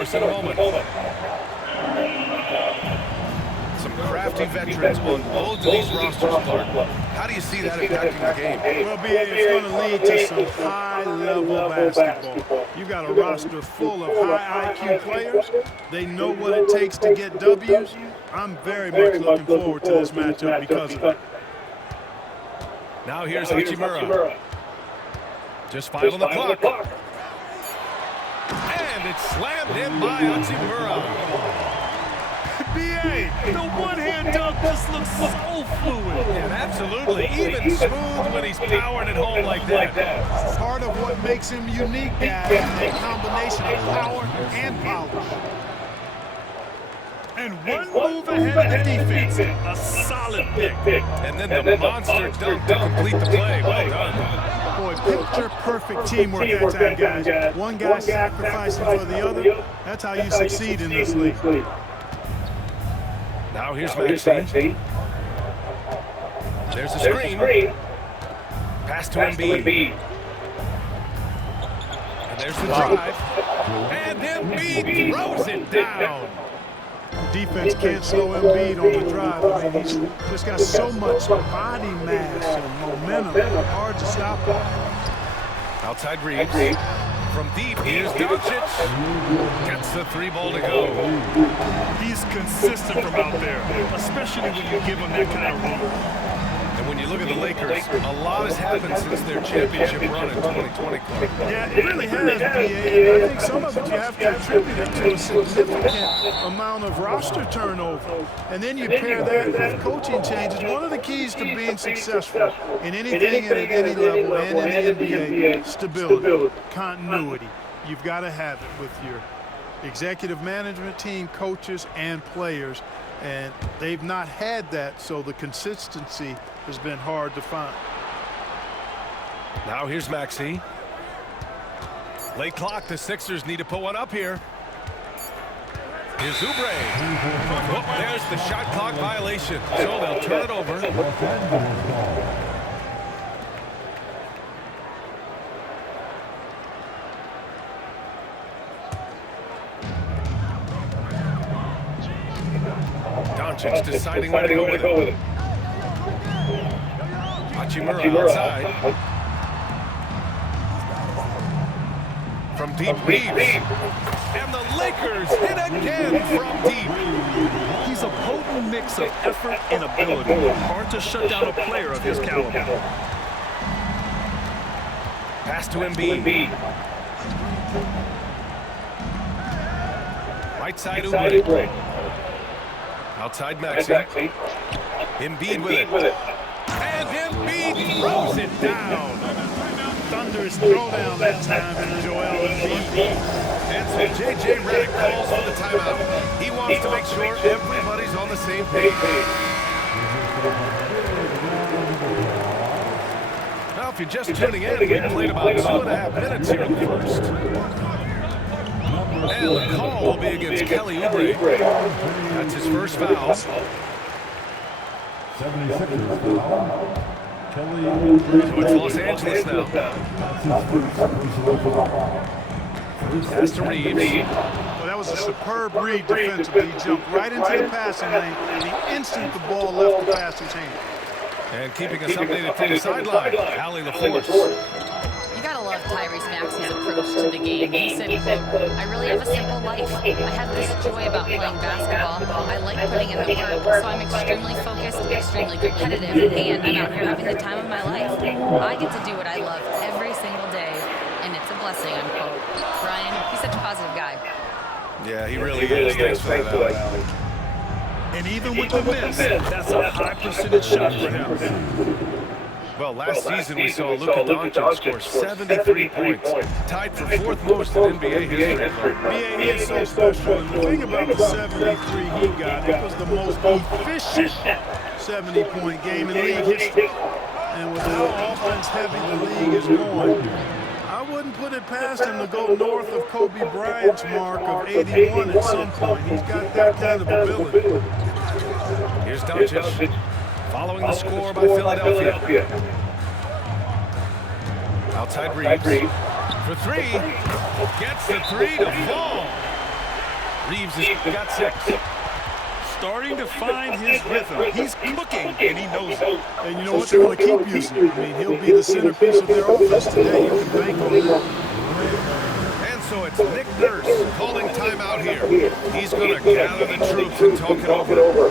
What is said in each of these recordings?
force in a moment. Some crafty veterans on both of these rosters, Clark. How do you see that impacting the game? Well, B.A., it's going to lead to some high-level basketball. You got a roster full of high IQ players. They know what it takes to get W's. I'm very much looking forward to this matchup because of it. Now here's Hachimura. Just 5 on the clock. And it's slammed in by Hachimura. B.A., the one-hand dunk just looks so fluid. Yeah, absolutely. Even smooth when he's powering it home like that. Part of what makes him unique, guys, is a combination of power and polish. And one move ahead of the defense. A solid pick. And then the monster dunk to complete the play. Well done. Boy, picture-perfect teamwork that time, guys. One guy sacrificing for the other. That's how you succeed in this league. Now here's Maxey. There's a screen. Pass to Embiid. And there's the drive. And Embiid throws it down. Defense can't slow Embiid on the drive. I mean, he's just got so much body mass and momentum. Hard to stop him. Outside Reeves. From deep, here's Doncic. Gets the 3 ball to go. He's consistent from out there, especially when you give him that kind of room. And when you look at the Lakers, a lot has happened since their championship run in 2020. Yeah, it really has, B.A. And I think some of it you have to attribute it to a significant amount of roster turnover. And then you pair that with coaching changes. One of the keys to being successful in anything and at any level and in the NBA, stability, continuity. You've got to have it with your executive management team, coaches, and players. And they've not had that, so the consistency has been hard to find. Now here's Maxey. Late clock, the Sixers need to put one up here. Here's Oubre. Oh, there's the shot clock violation, so they'll turn it over. Doncic deciding where to go with it. Hachimura outside. From deep, Reeves. And the Lakers hit again from deep. He's a potent mix of effort and ability. Hard to shut down a player of his caliber. Pass to Embiid. Right side Oubre. Outside Maxey. Embiid with it. And Embiid throws it down. Thunderous throwdown that time from Joel Embiid. And so J.J. Redick calls for the timeout. He wants to make sure everybody's on the same page. Now, if you're just tuning in, we played about 2.5 minutes here in the first. And the call will be against Kelly Oubre. That's his first foul. 76ers foul. Kelly So it's Los Angeles now. Pass to Reeves. Well, that was a superb read defensively. He jumped right into the passing lane the instant the ball left the passer's hand. And keeping us updated from the sideline, Allie LaForce. You gotta love Tyrese Maxey's approach to the game. He said, quote, "I really have a simple life. I have this joy about playing basketball. I like putting in the work, so I'm extremely focused, extremely competitive, and I'm out here having the time of my life. I get to do what I love every single day, and it's a blessing," unquote. Brian, he's such a positive guy. Yeah, he really is. Thanks for that, Allie. And even with the miss, that's a high percentage shot for him. Well, last season we saw Luka Doncic score 73 points, tied for 4th most in NBA history. BA is so special, and the thing about the 73 he got, it was the most efficient 70-point game in league history. And with how offense-heavy the league is going, I wouldn't put it past him to go north of Kobe Bryant's mark of 81 at some point. He's got that kind of ability. Here's Doncic. Following the score by Philadelphia. Outside Reeves. For 3. Gets the 3 to fall. Reeves has got 6. Starting to find his rhythm. He's cooking, and he knows it. And you know what? They're going to keep using him. I mean, he'll be the centerpiece of their offense today. You can bank on that. And so it's Nick Nurse calling timeout here. He's going to gather the troops and talk it over.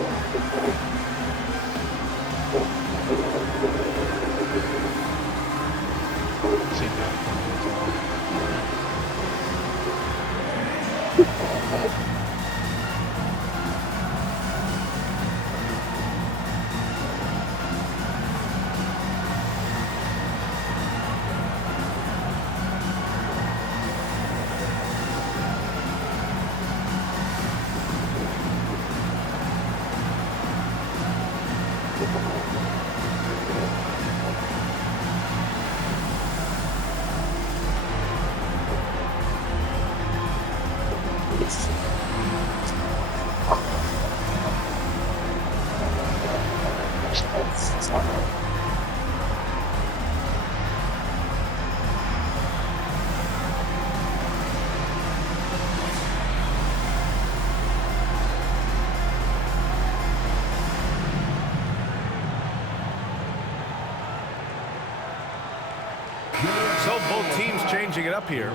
So both teams changing it up here.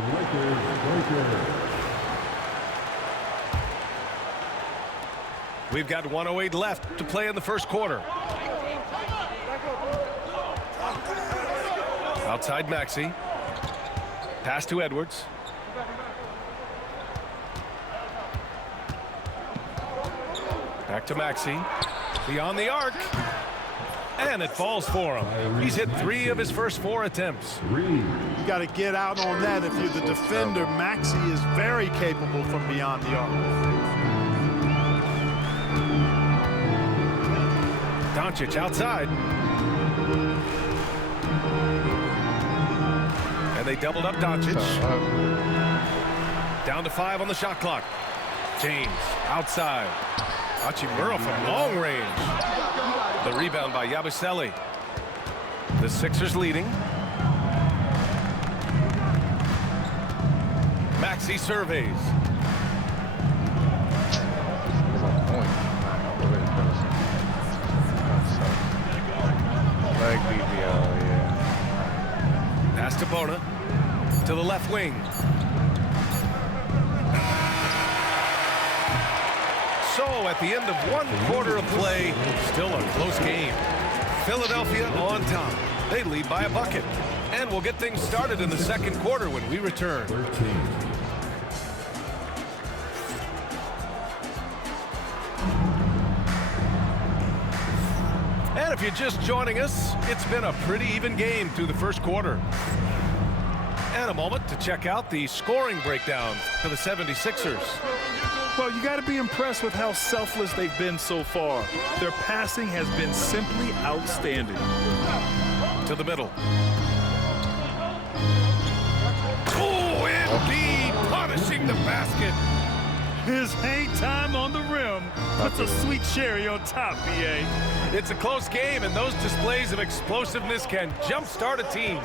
We've got 1:08 left to play in the first quarter. Outside Maxey. Pass to Edwards. Back to Maxey. Beyond the arc. And it falls for him. He's hit 3 of his first 4 attempts. You got to get out on that if you're the defender. Maxey is very capable from beyond the arc. Doncic outside. And they doubled up Doncic. Down to 5 on the shot clock. James outside. Hachimura from long range. The rebound by Yabusele. The Sixers leading. Maxey surveys. Pass to Bona. To the left wing. So at the end of 1 quarter of play, still a close game. Philadelphia on top. They lead by a bucket. And we'll get things started in the second quarter when we return. And if you're just joining us, it's been a pretty even game through the first quarter. And a moment to check out the scoring breakdown for the 76ers. Well, you got to be impressed with how selfless they've been so far. Their passing has been simply outstanding. To the middle. Oh, Embiid punishing the basket. His hang time on the rim puts a sweet cherry on top, B.A. It's a close game, and those displays of explosiveness can jumpstart a team.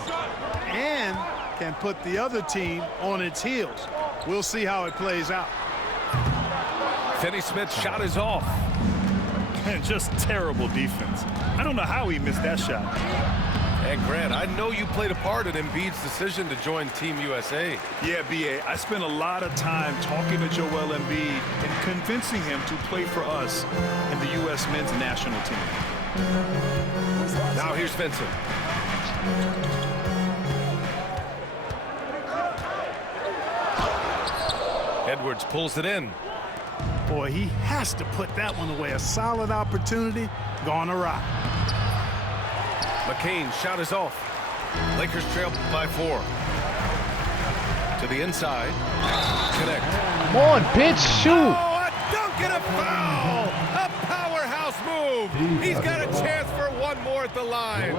And can put the other team on its heels. We'll see how it plays out. Finney-Smith's shot is off. And just terrible defense. I don't know how he missed that shot. And Grant, I know you played a part in Embiid's decision to join Team USA. Yeah, B.A., I spent a lot of time talking to Joel Embiid and convincing him to play for us in the U.S. men's national team. Now here's Vincent. Edwards pulls it in. Boy, he has to put that one away. A solid opportunity gone awry. McCain's shot is off. Lakers trail by 4. To the inside. Connect. Come on, bitch, shoot. Oh, a dunk and a foul! A powerhouse move! He's got a chance for one more at the line.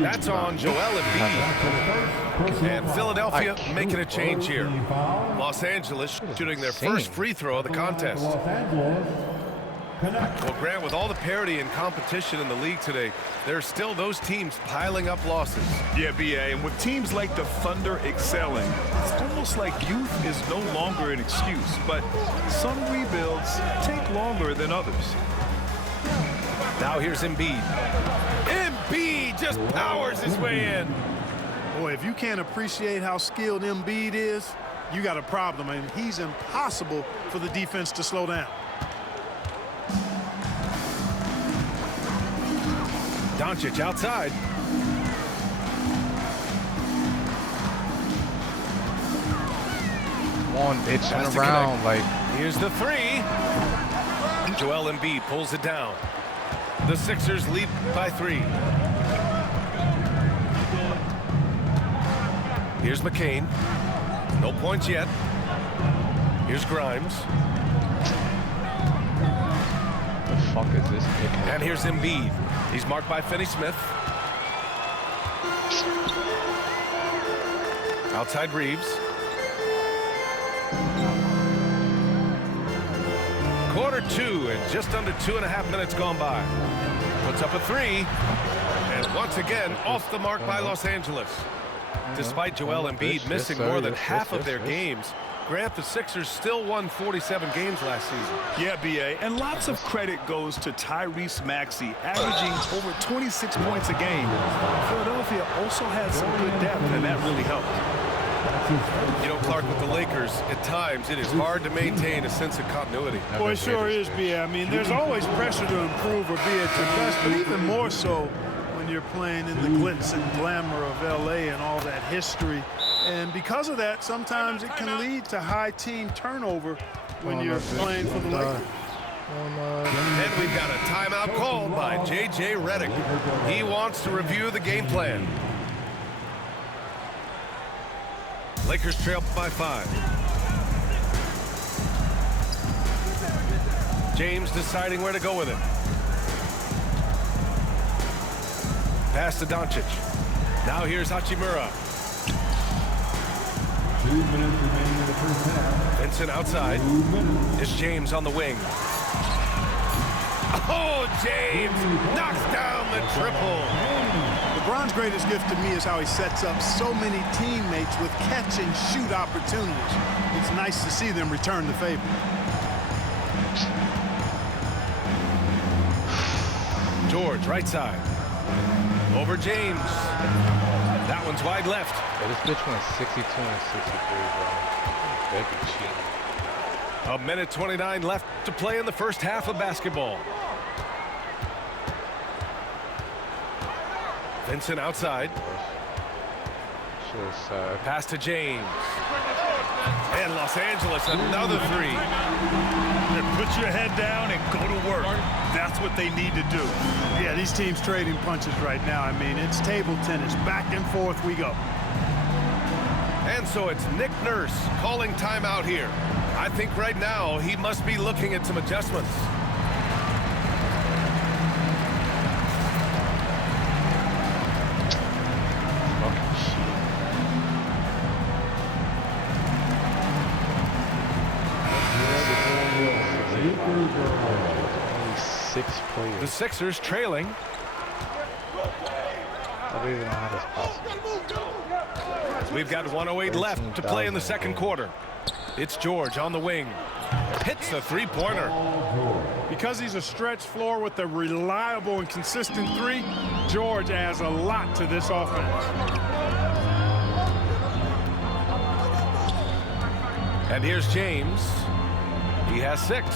That's on Joel Embiid. And Philadelphia making a change here. Los Angeles shooting their first free throw of the contest. Well, Grant, with all the parity and competition in the league today, there are still those teams piling up losses. Yeah, BA, and with teams like the Thunder excelling, it's almost like youth is no longer an excuse, but some rebuilds take longer than others. Now here's Embiid. Embiid just powers his way in. Boy, if you can't appreciate how skilled Embiid is, you got a problem. I mean, he's impossible for the defense to slow down. Doncic outside. Come on, bitch, Has turn to around. connect. Like, Here's the three. Joel Embiid pulls it down. The Sixers lead by 3. Here's McCain. No points yet. Here's Grimes. the fuck is this pick? And here's Embiid. He's marked by Finney-Smith. Outside Reeves. Quarter 2 and just under 2.5 minutes gone by. Puts up a 3. And once again, off the mark by Los Angeles. Despite Joel Embiid missing more than half of their games, Grant, the Sixers still won 47 games last season. Yeah, BA, and lots of credit goes to Tyrese Maxey, averaging over 26 points a game. Philadelphia also had some good depth, and that really helped. You know, Clark, with the Lakers, at times it is hard to maintain a sense of continuity. Boy, it sure is, B. I mean, there's always pressure to improve or be at your best, but even more so when you're playing in the glitz and glamour of L.A. and all that history. And because of that, sometimes it can lead to high team turnover when you're playing for the Lakers. And we've got a timeout called by J.J. Redick. He wants to review the game plan. Lakers trail by 5. James deciding where to go with it. Pass to Doncic. Now here's Hachimura. 2 minutes remaining in the first half. Vincent outside. It's James on the wing. Oh, James knocks down the triple. LeBron's greatest gift to me is how he sets up so many teammates with catch-and-shoot opportunities. It's nice to see them return the favor. George, right side. Over James. That one's wide left. Yo, this bitch went 62 and 63, bro. Baby cheat. A minute 29 left to play in the first half of basketball. Vincent outside. Pass to James. And Los Angeles, another 3. Put your head down and go to work. That's what they need to do. Yeah, these teams trading punches right now. I mean, it's table tennis. Back and forth we go. And so it's Nick Nurse calling timeout here. I think right now he must be looking at some adjustments. Fucking shit. Only 6 players. The Sixers trailing. I don't even know how this possible. We've got 1:08 left to play in the second quarter. It's George on the wing. Hits the three-pointer. Because he's a stretch floor with a reliable and consistent 3, George adds a lot to this offense. And here's James. He has 6.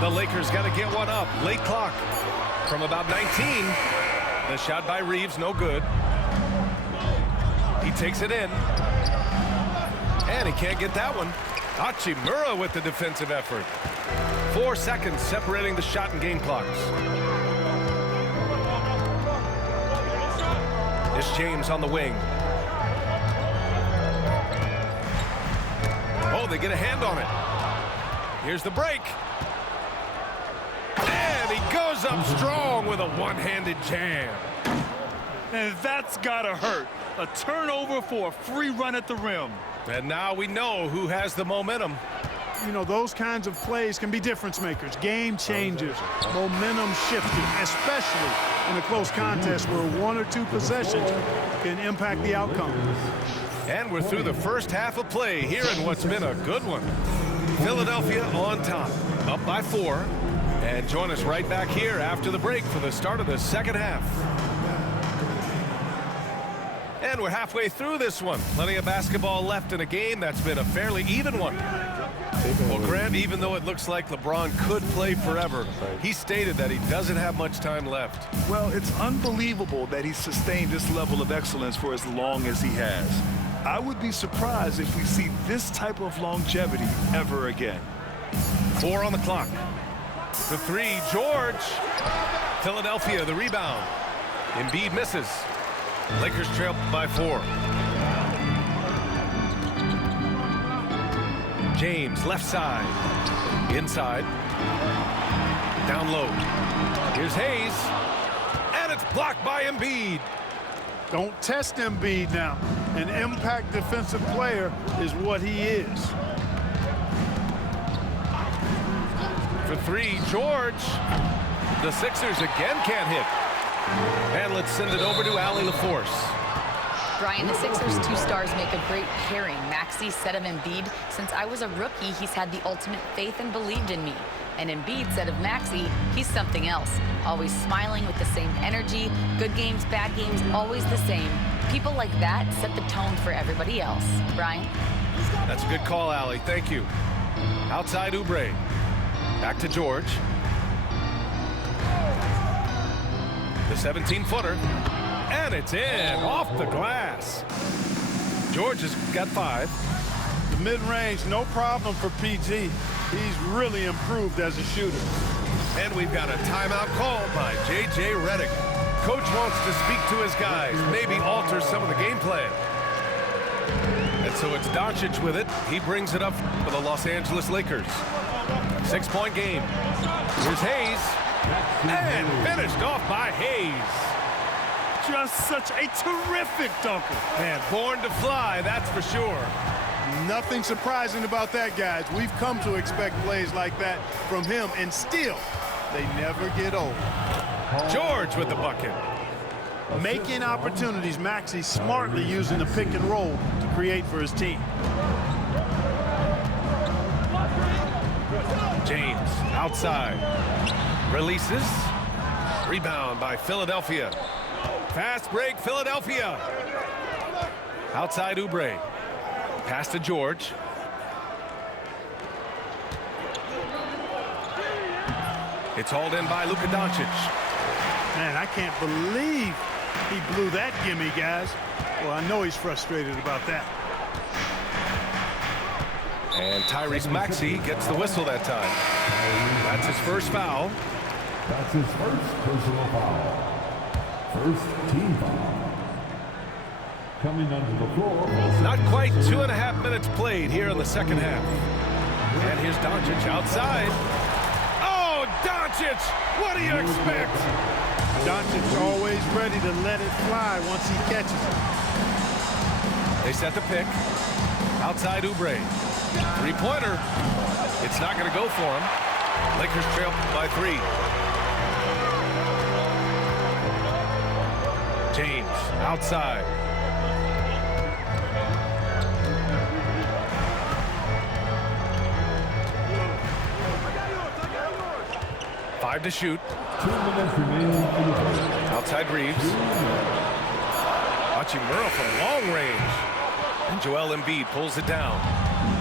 The Lakers got to get one up. Late clock from about 19. The shot by Reeves, no good. He takes it in. And he can't get that one. Hachimura with the defensive effort. 4 seconds separating the shot and game clocks. It's James on the wing. Oh, they get a hand on it. Here's the break. And he goes up strong with a one-handed jam. And that's gotta hurt. A turnover for a free run at the rim. And now we know who has the momentum. You know, those kinds of plays can be difference makers, game changers, momentum shifters, especially in a close contest where 1 or 2 possessions can impact the outcome. And we're through the first half of play here in what's been a good one. Philadelphia on top, up by 4. And join us right back here after the break for the start of the second half. And we're halfway through this one. Plenty of basketball left in a game that's been a fairly even one. Well, Grant, even though it looks like LeBron could play forever, he stated that he doesn't have much time left. Well, it's unbelievable that he sustained this level of excellence for as long as he has. I would be surprised if we see this type of longevity ever again. 4 on the clock. The 3, George. Philadelphia, the rebound. Embiid misses. Lakers trail by 4. James, left side. Inside. Down low. Here's Hayes. And it's blocked by Embiid. Don't test Embiid now. An impact defensive player is what he is. For 3, George. The Sixers again can't hit. And let's send it over to Allie LaForce. Brian, the Sixers' 2 stars make a great pairing. Maxey said of Embiid, since I was a rookie, he's had the ultimate faith and believed in me. And Embiid said of Maxey, he's something else. Always smiling with the same energy. Good games, bad games, always the same. People like that set the tone for everybody else. Brian? That's a good call, Allie. Thank you. Outside Oubre. Back to George. The 17-footer. And it's in, off the glass. George has got 5. The mid-range, no problem for PG. He's really improved as a shooter. And we've got a timeout called by J.J. Redick. Coach wants to speak to his guys, maybe alter some of the game plan. And so it's Doncic with it. He brings it up for the Los Angeles Lakers. 6-point game. Here's Hayes. And finished off by Hayes. Just such a terrific dunker. Man, born to fly, that's for sure. Nothing surprising about that, guys. We've come to expect plays like that from him, and still, they never get old. George with the bucket. Making opportunities, Maxey smartly using the pick and roll to create for his team. James outside. Releases. Rebound by Philadelphia. Fast break, Philadelphia. Outside Oubre. Pass to George. It's hauled in by Luka Doncic. Man, I can't believe he blew that gimme, guys. Well, I know he's frustrated about that. And Tyrese Maxey gets the whistle that time. That's his first foul. That's his first personal foul. First team foul. Coming onto the floor. Not quite 2.5 minutes played here in the second half. And here's Doncic outside. Oh, Doncic! What do you expect? Doncic always ready to let it fly once he catches it. They set the pick. Outside Oubre. Three-pointer. It's not going to go for him. Lakers trail by 3. James outside. Five to shoot. 2 minutes remaining in the first. Outside Reeves. Hachimura from long range. And Joel Embiid pulls it down.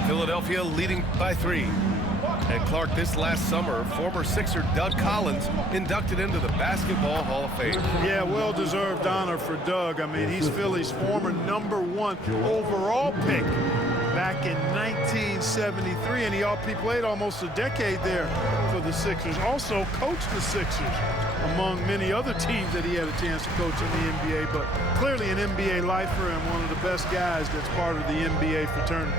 Philadelphia leading by 3. And Clark, this last summer, former Sixer Doug Collins inducted into the Basketball Hall of Fame. Yeah, well-deserved honor for Doug. I mean, he's Philly's former #1 overall pick back in 1973, and he played almost a decade there for the Sixers. Also coached the Sixers, among many other teams that he had a chance to coach in the NBA, but clearly an NBA lifer and one of the best guys that's part of the NBA fraternity.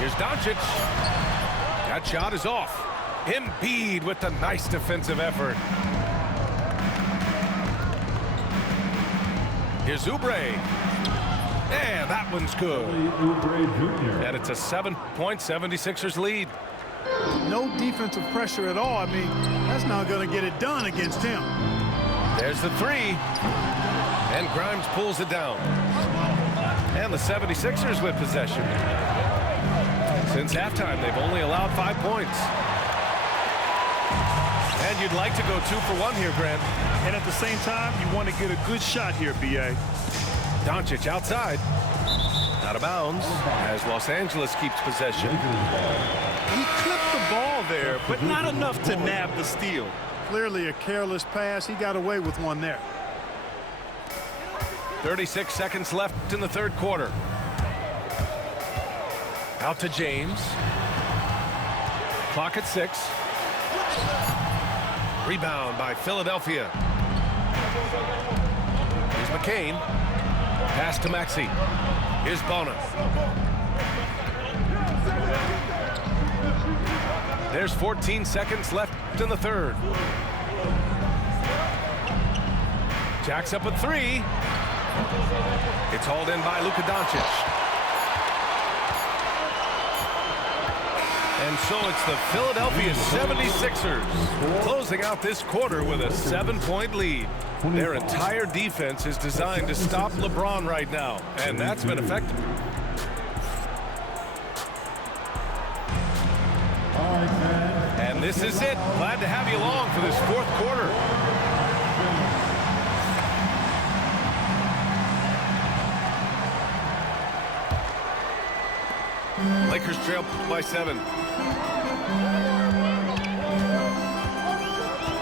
Here's Doncic. That shot is off. Embiid with the nice defensive effort. Here's Oubre. And that one's good. Oubre Jr. And it's a 7-point 76ers lead. No defensive pressure at all. I mean, that's not going to get it done against him. There's the three. And Grimes pulls it down. And the 76ers with possession. Since halftime, they've only allowed 5 points. And you'd like to go 2 for 1 here, Grant. And at the same time, you want to get a good shot here, B.A. Doncic outside. Out of bounds as Los Angeles keeps possession. He clipped the ball there, but not enough to nab the steal. Clearly a careless pass. He got away with one there. 36 seconds left in the third quarter. Out to James. Clock at 6. Rebound by Philadelphia. Here's McCain. Pass to Maxey. Here's Bona. There's 14 seconds left in the third. Jacks up a 3. It's hauled in by Luka Doncic. And so it's the Philadelphia 76ers closing out this quarter with a 7-point lead. Their entire defense is designed to stop LeBron right now, and that's been effective. And this is it. Glad to have you along for this fourth quarter. Lakers trail by 7.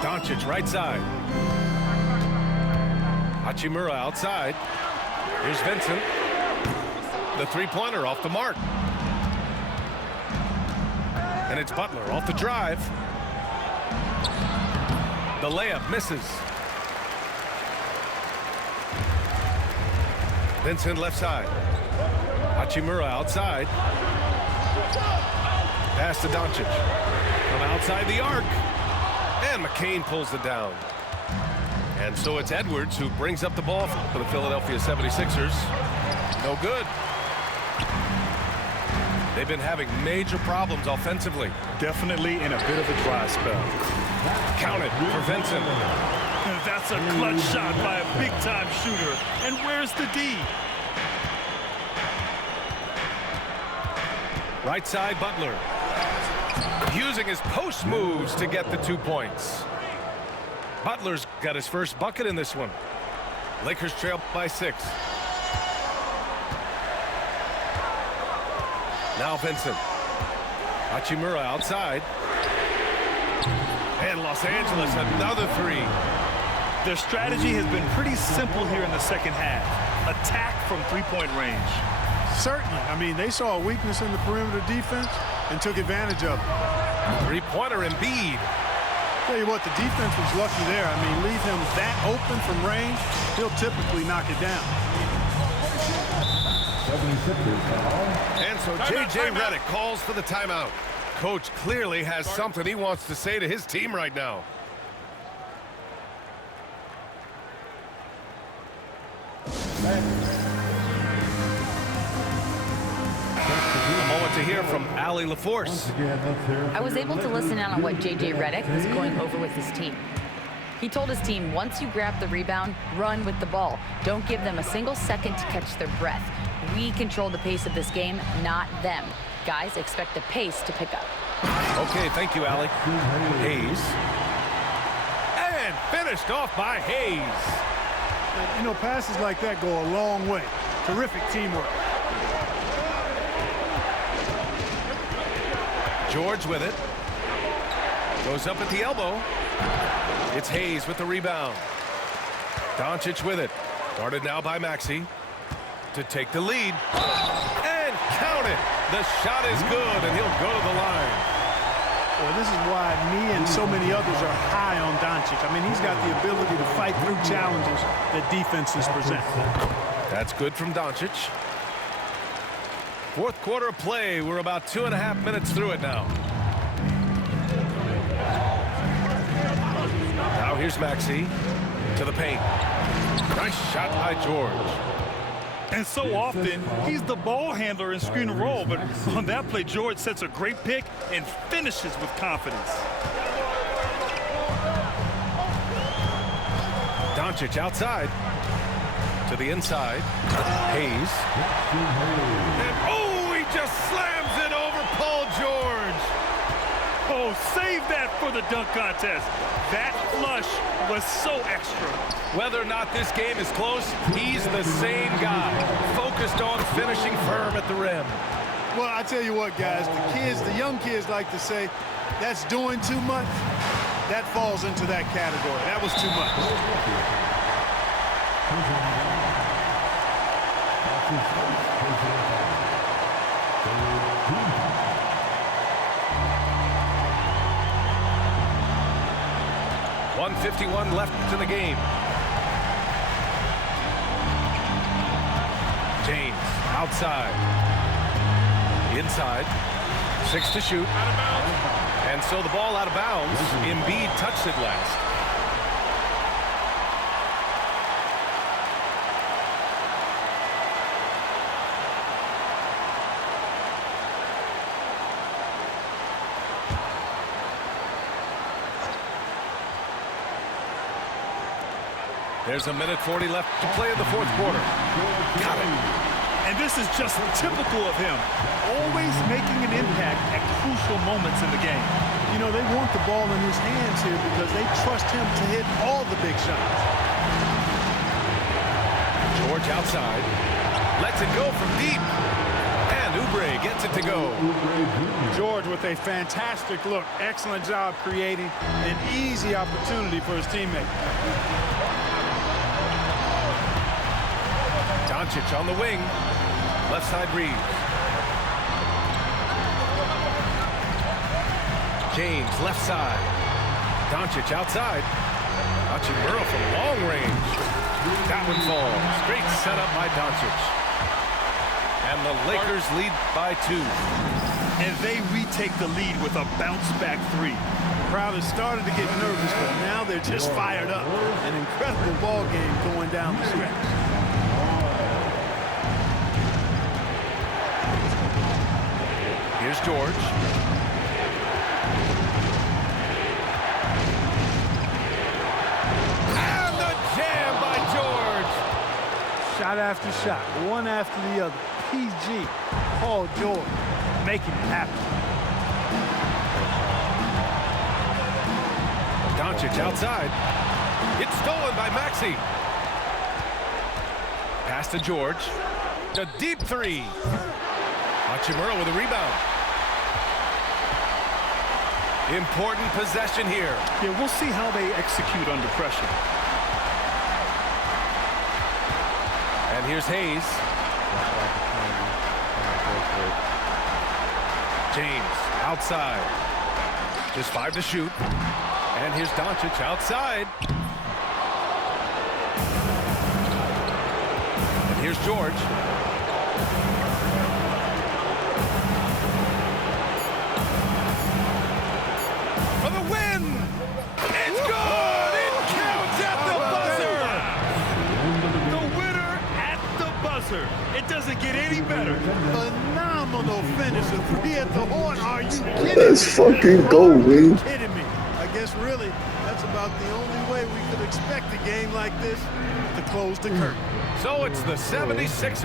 Doncic right side. Hachimura outside. Here's Vincent. The three-pointer off the mark. And it's Butler off the drive. The layup misses. Vincent left side. Hachimura outside. Pass to Doncic. From outside the arc. And McCain pulls it down. And so it's Edwards who brings up the ball for the Philadelphia 76ers. No good. They've been having major problems offensively. Definitely in a bit of a dry spell. Count it for Vincent. That's a clutch shot by a big-time shooter. And where's the D? Right side, Butler. Using his post moves to get the 2 points. Butler's got his first bucket in this one. Lakers trail by 6. Now Vincent. Hachimura outside. And Los Angeles another 3. Their strategy has been pretty simple here in the second half. Attack from three-point range. Certainly. I mean, they saw a weakness in the perimeter defense and took advantage of it. Three-pointer Embiid. Tell you what, the defense was lucky there. I mean, leave him that open from range, he'll typically knock it down. 76ers foul. And so J.J. Redick calls for the timeout. Coach clearly has something he wants to say to his team right now. A moment to hear from Allie LaForce. I was able to listen in on what J.J. Redick was going over with his team. He told his team, once you grab the rebound, run with the ball. Don't give them a single second to catch their breath. We control the pace of this game, not them. Guys, expect the pace to pick up. Okay, thank you, Allie. Hayes. And finished off by Hayes. You know, passes like that go a long way. Terrific teamwork. George with it. Goes up at the elbow. It's Hayes with the rebound. Doncic with it. Guarded now by Maxey to take the lead. And count it. The shot is good, and he'll go to the line. Well, this is why me and so many others are high on Doncic. I mean, he's got the ability to fight through challenges that defenses present. That's good from Doncic. Fourth quarter of play. We're about 2.5 minutes through it now. Now here's Maxey to the paint. Nice shot by George. And so often, he's the ball handler in screen and roll, but on that play, George sets a great pick and finishes with confidence. Doncic outside. To the inside. Hayes. And oh, he just slams it over Paul George. Oh, save that for the dunk contest. That flush was so extra. Whether or not this game is close, he's the same guy, focused on finishing firm at the rim. Well, I tell you what, guys, the young kids like to say, that's doing too much. That falls into that category. That was too much. 1:51 left in the game. James outside. Inside. 6 to shoot. Out of bounds. And so the ball out of bounds. Embiid touched it last. There's a minute 40 left to play in the fourth quarter. Got it. And this is just typical of him. Always making an impact at crucial moments in the game. You know, they want the ball in his hands here because they trust him to hit all the big shots. George outside. Lets it go from deep. And Oubre gets it to go. George with a fantastic look. Excellent job creating an easy opportunity for his teammate. Doncic on the wing. Left side Reeves. James left side. Doncic outside. Hachimura from long range. That one falls. Great setup by Doncic. And the Lakers lead by 2. And they retake the lead with a bounce-back 3. The crowd has started to get nervous, but now they're just fired up. An incredible ball game going down the stretch. Here's George. And the jam by George. Shot after shot, one after the other. PG, Paul George, making it happen. Doncic outside. It's stolen by Maxey. Pass to George. A deep 3. Hachimura with a rebound. Important possession here. Yeah, we'll see how they execute under pressure. And here's Hayes. James outside. Just 5 to shoot. And here's Doncic outside. And here's George. For the win! It's good! It counts at the buzzer! The winner at the buzzer. It doesn't get any better. Phenomenal finish. A 3 at the horn. Are you kidding me? Let's fucking go, Are you man. kidding me? I guess really that's about the only way we could expect a game like this to close the curtain. So it's the 76ers.